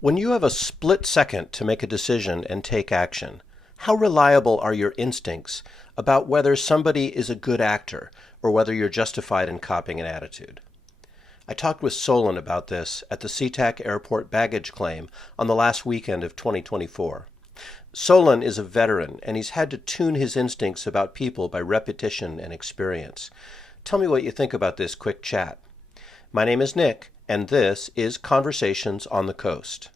When you have a split second to make a decision and take action, how reliable are your instincts about whether somebody is a good actor or whether you're justified in copying an attitude? I talked with Solon about this at the SeaTac Airport baggage claim on the last weekend of 2024. Solon is a veteran, and he's had to tune his instincts about people by repetition and experience. Tell me what you think about this quick chat. My name is Nick, and this is Conversations on the Coast.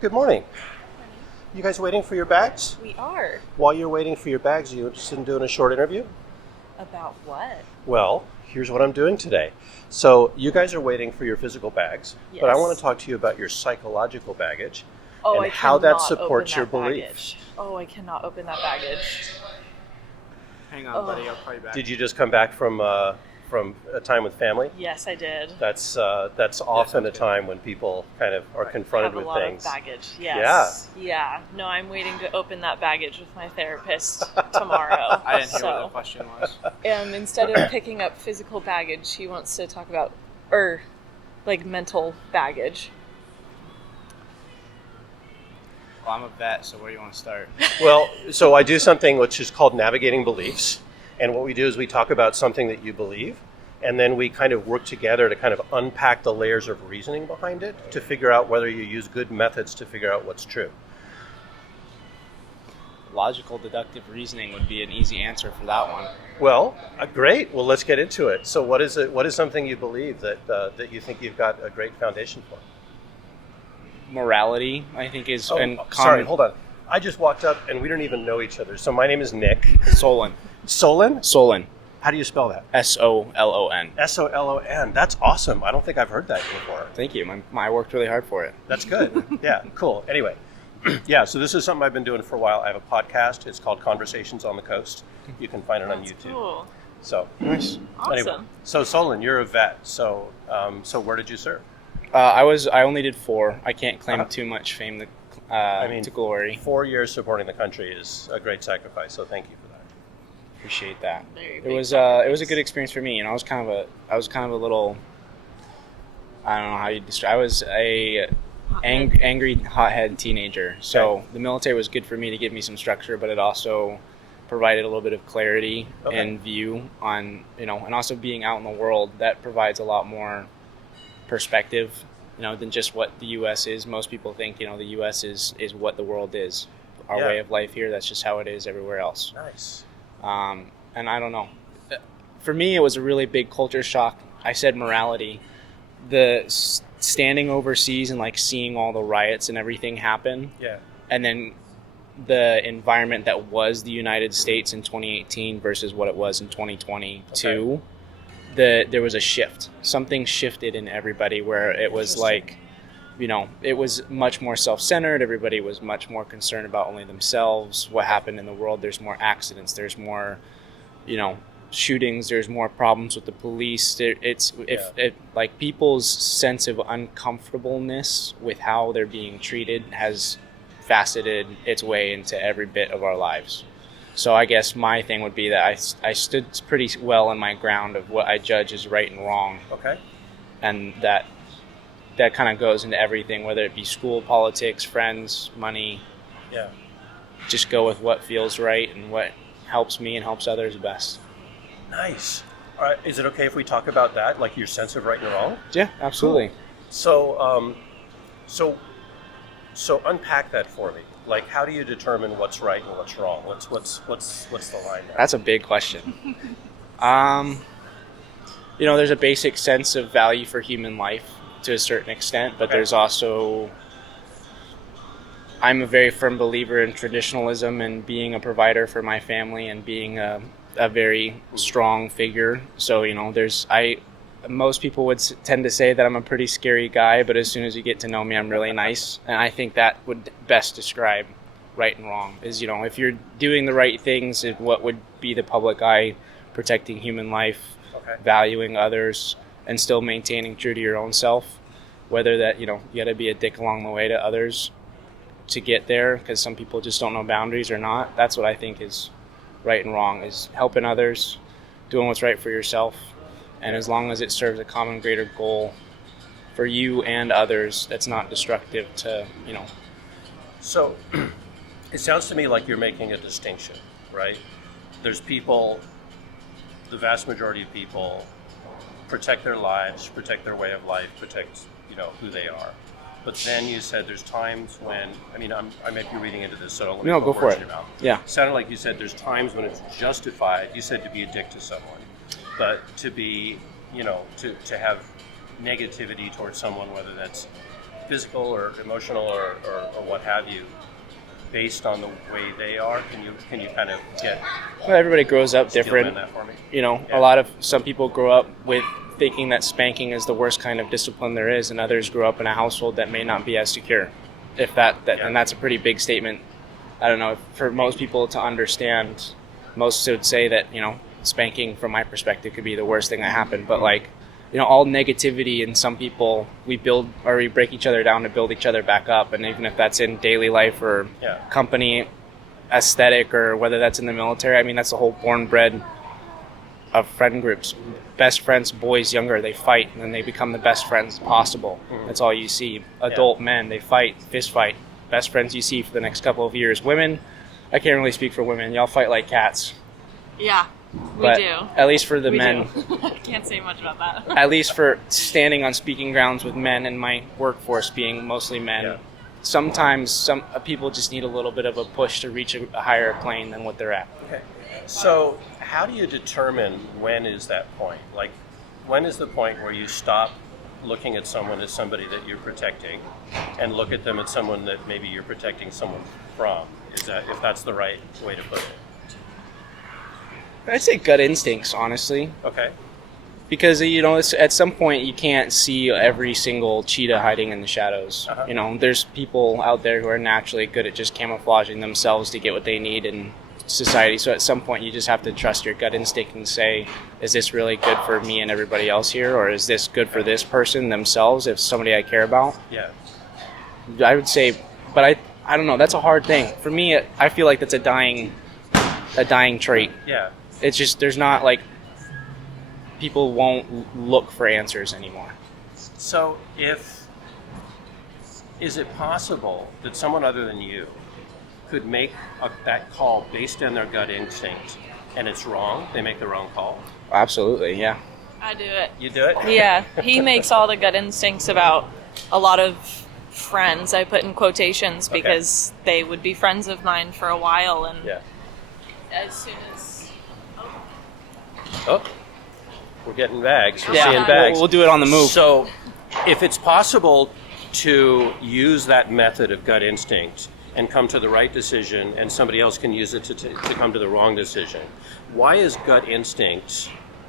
Good morning. You guys waiting for your bags? We are. While you're waiting for your bags, are you interested in doing a short interview? About what? Well, here's what I'm doing today. So you guys are waiting for your physical bags, Yes. but I want to talk to you about your psychological baggage Oh, and I how that cannot supports open your that beliefs. baggage. Oh, I cannot open that baggage. Hang on, buddy. I'll call you back. Did you just come back from a time with family? Yes, I did. That's often a time when people kind of are confronted Have a with lot things. of baggage. Yes. Yeah. No, I'm waiting to open that baggage with my therapist tomorrow. I didn't hear what the question was. Instead of picking up physical baggage, he wants to talk about, mental baggage. Well, I'm a vet, so where do you want to start? Well, so I do something which is called navigating beliefs. And what we do is we talk about something that you believe, and then we kind of work together to kind of unpack the layers of reasoning behind it to figure out whether you use good methods to figure out what's true. Logical deductive reasoning would be an easy answer for that one. Well, great. Well, let's get into it. So what is it? What is something you believe that you think you've got a great foundation for? Morality, I think, is... Sorry, hold on. I just walked up and we don't even know each other. So my name is Nick. Solon. Solon? Solon. How do you spell that? S-O-L-O-N. S-O-L-O-N. That's awesome. I don't think I've heard that before. Thank you. I worked really hard for it. That's good. Yeah, cool. Anyway, yeah, so this is something I've been doing for a while. I have a podcast. It's called Conversations on the Coast. You can find it on That's YouTube. cool. So, Nice. Awesome. anyway, so Solon, you're a vet. So where did you serve? I only did 4. I can't claim Uh-huh. too much fame to 4 glory. years supporting the country is a great sacrifice. So thank you for that. Appreciate that. Very It big was sacrifice. a good experience for me, and I was kind of a little, I don't know how you describe. I was a angry, hothead teenager. So Okay. the military was good for me to give me some structure, but it also provided a little bit of clarity Okay. and view on, and also being out in the world, that provides a lot more perspective, than just what the U.S. is. Most people think, the U.S. is what the world is. Our Yeah. way of life here, that's just how it is everywhere else. Nice. And I don't know. For me, it was a really big culture shock. I said morality. The standing overseas and seeing all the riots and everything happen, Yeah. and then the environment that was the United States in 2018 versus what it was in 2022. There was a shift. Something shifted in everybody where it was it was much more self-centered. Everybody was much more concerned about only themselves. What happened in the world? There's more accidents. There's more, shootings. There's more problems with the police. People's sense of uncomfortableness with how they're being treated has faceted its way into every bit of our lives. So I guess my thing would be that I stood pretty well in my ground of what I judge as right and wrong, Okay. and that kind of goes into everything, whether it be school, politics, friends, money. Yeah. Just go with what feels right and what helps me and helps others best. Nice. All right. Is it okay if we talk about that, like your sense of right and wrong? Yeah, absolutely. So, so unpack that for me. Like, how do you determine what's right and what's wrong? What's the line there? That's a big question. There's a basic sense of value for human life to a certain extent, but Okay. there's also, I'm a very firm believer in traditionalism and being a provider for my family and being a very strong figure. So, most people would tend to say that I'm a pretty scary guy, but as soon as you get to know me, I'm really nice. And I think that would best describe right and wrong is, if you're doing the right things, what would be the public eye, protecting human life, Okay. valuing others, and still maintaining true to your own self, whether that, you got to be a dick along the way to others to get there, because some people just don't know boundaries or not. That's what I think is right and wrong, is helping others, doing what's right for yourself. And as long as it serves a common greater goal for you and others that's not destructive to, So it sounds to me like you're making a distinction, right? There's people, the vast majority of people protect their lives, protect their way of life, protect, who they are. But then you said there's times when, I may be reading into this, so let me go for it. Yeah. It sounded like you said there's times when it's justified, you said to be a dick to someone, but to be, to have negativity towards someone, whether that's physical or emotional or what have you, based on the way they are. Can you kind of get? Well, everybody grows up different. That for me? Yeah. Some people grow up with thinking that spanking is the worst kind of discipline there is, and others grow up in a household that may not be as secure. And that's a pretty big statement. I don't know, for most people to understand. Most would say that spanking, from my perspective, could be the worst thing that happened. But all negativity in some people, we break each other down to build each other back up. And even if that's in daily life or company aesthetic, or whether that's in the military, that's the whole born bred of friend groups. Best friends, boys younger, they fight and then they become the best friends possible. Mm-hmm. That's all you see. Adult men, they fight, fist fight. Best friends you see for the next couple of years. Women, I can't really speak for women. Y'all fight like cats. Yeah. But we do. At least for the men. Can't say much about that. At least for standing on speaking grounds with men and my workforce being mostly men. Yeah. Sometimes some people just need a little bit of a push to reach a higher plane than what they're at. Okay. So how do you determine when is that point? Like, when is the point where you stop looking at someone as somebody that you're protecting and look at them as someone that maybe you're protecting someone from? If that's the right way to put it? I'd say gut instincts, honestly. Okay. Because, at some point you can't see every single cheetah hiding in the shadows. Uh-huh. There's people out there who are naturally good at just camouflaging themselves to get what they need in society. So at some point you just have to trust your gut instinct and say, is this really good for me and everybody else here? Or is this good for this person themselves, if somebody I care about? Yeah. I would say, but I don't know. That's a hard thing. For me, I feel like that's a dying trait. Yeah. It's just, there's not people won't look for answers anymore. So is it possible that someone other than you could make that call based on their gut instinct and it's wrong? They make the wrong call? Absolutely, yeah. I do it. You do it? Yeah. He makes all the gut instincts about a lot of friends. I put in quotations because they would be friends of mine for a while. And as soon as... Oh, we're getting bags. We're seeing bags. We'll do it on the move. So if it's possible to use that method of gut instinct and come to the right decision, and somebody else can use it to come to the wrong decision, why is gut instinct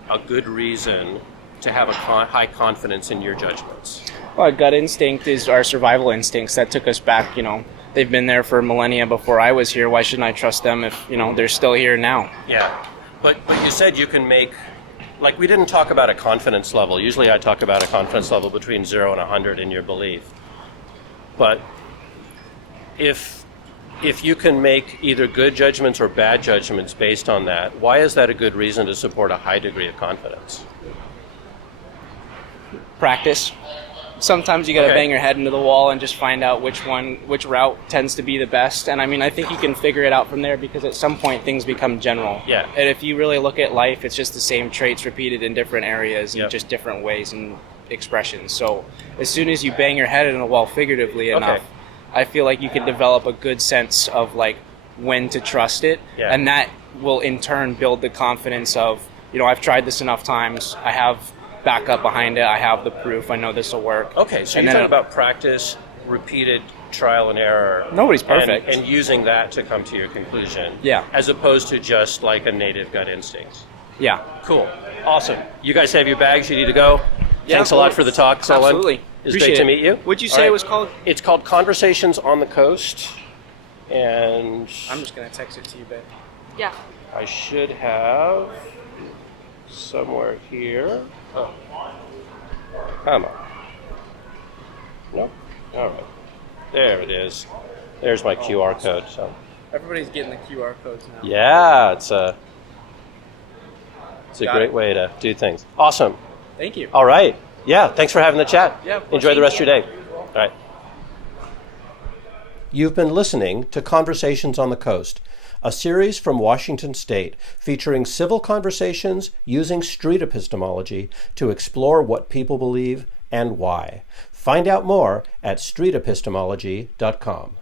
a good reason to have a high confidence in your judgments? Well, gut instinct is our survival instincts that took us back. They've been there for millennia before I was here. Why shouldn't I trust them if they're still here now? Yeah. But you said you can make, we didn't talk about a confidence level. Usually I talk about a confidence level between 0 and 100 in your belief. But if you can make either good judgments or bad judgments based on that, why is that a good reason to support a high degree of confidence? Practice. Sometimes you got to bang your head into the wall and just find out which route tends to be the best. And I think you can figure it out from there, because at some point things become general. Yeah. And if you really look at life, it's just the same traits repeated in different areas and just different ways and expressions. So as soon as you bang your head into the wall figuratively enough, I feel like you can develop a good sense of when to trust it. Yeah. And that will in turn build the confidence of, I've tried this enough times. I have backup behind it. I have the proof. I know this will work. Okay, so you're talking about practice, repeated trial and error. Nobody's perfect. And using that to come to your conclusion. Yeah. As opposed to just a native gut instinct. Yeah. Cool. Awesome. You guys have your bags. You need to go. Yeah, Thanks a lot for the talk, Solon. Absolutely. It's great to meet you. What'd you say it was called? It's called Conversations on the Coast. And I'm just going to text it to you, babe. Yeah. I should have somewhere here. Oh. Come on. Nope. All right. There it is. There's my QR code. So everybody's getting the QR codes now. Yeah, it's a great way to do things. Awesome. Thank you. All right. Yeah, thanks for having the chat. Yeah, enjoy the rest of your day. All right. You've been listening to Conversations on the Coast, a series from Washington State featuring civil conversations using street epistemology to explore what people believe and why. Find out more at streetepistemology.com.